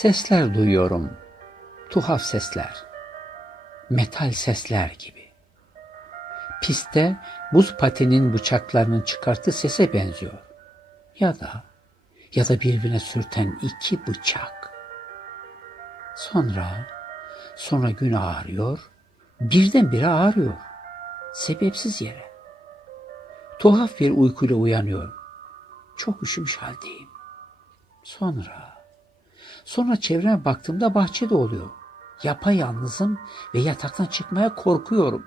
Sesler duyuyorum. Tuhaf sesler. Metal sesler gibi. Piste buz patinin bıçaklarının çıkarttığı sese benziyor. Ya da ya da birbirine sürten iki bıçak. Sonra sonra gün ağrıyor. Birdenbire ağrıyor. Sebepsiz yere. Tuhaf bir uykuyla uyanıyorum. Çok üşümüş haldeyim. Sonra, sonra çevreme baktığımda bahçede oluyor. Yapayalnızım ve yataktan çıkmaya korkuyorum.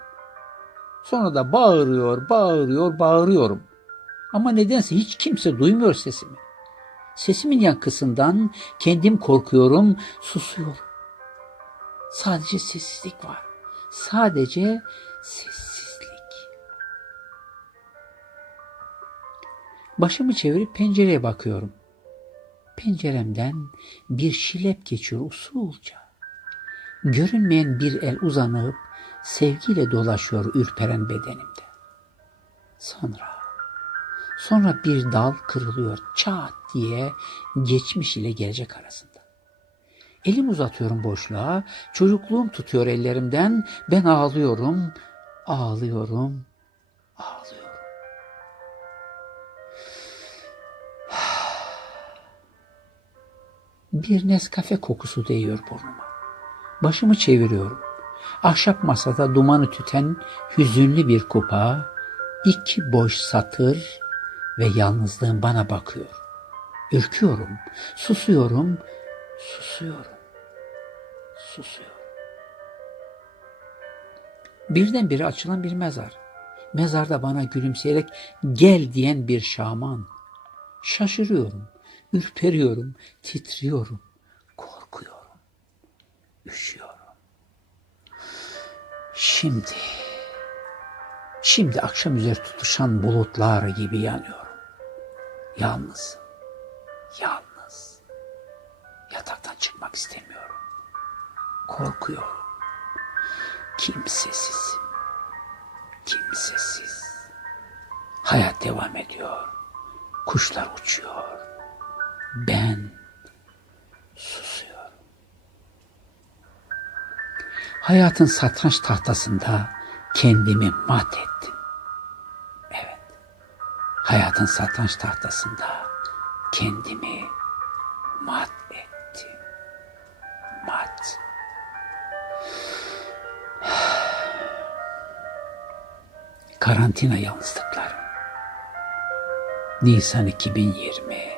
Sonra da bağırıyor, bağırıyor, bağırıyorum. Ama nedense hiç kimse duymuyor sesimi. Sesimin yankısından kendim korkuyorum, susuyorum. Sadece sessizlik var. Sadece sessizlik. Başımı çevirip pencereye bakıyorum. Penceremden bir şilep geçiyor usulca. Görünmeyen bir el uzanıp sevgiyle dolaşıyor ürperen bedenimde. Sonra, sonra bir dal kırılıyor çat diye geçmiş ile gelecek arasında. Elim uzatıyorum boşluğa, çocukluğum tutuyor ellerimden, ben ağlıyorum, ağlıyorum, ağlıyorum. Bir Nescafe kokusu değiyor burnuma. Başımı çeviriyorum. Ahşap masada dumanı tüten hüzünlü bir kupa, iki boş satır ve yalnızlığım bana bakıyor. Ürküyorum, susuyorum, susuyorum, susuyorum. Birdenbire açılan bir mezar. Mezarda bana gülümseyerek gel diyen bir şaman. Şaşırıyorum, ürperiyorum, titriyorum, korkuyorum, üşüyorum. Şimdi, şimdi akşam üzeri tutuşan bulutlar gibi yanıyorum. Yalnız, yalnız. Yataktan çıkmak istemiyorum. Korkuyorum. Kimsesiz, kimsesiz. Hayat devam ediyor. Kuşlar uçuyor. Ben susuyorum. Hayatın satranç tahtasında kendimi mat ettim. Evet. Hayatın satranç tahtasında kendimi mat ettim. Mat. Karantina yalnızlıkları. Nisan 2020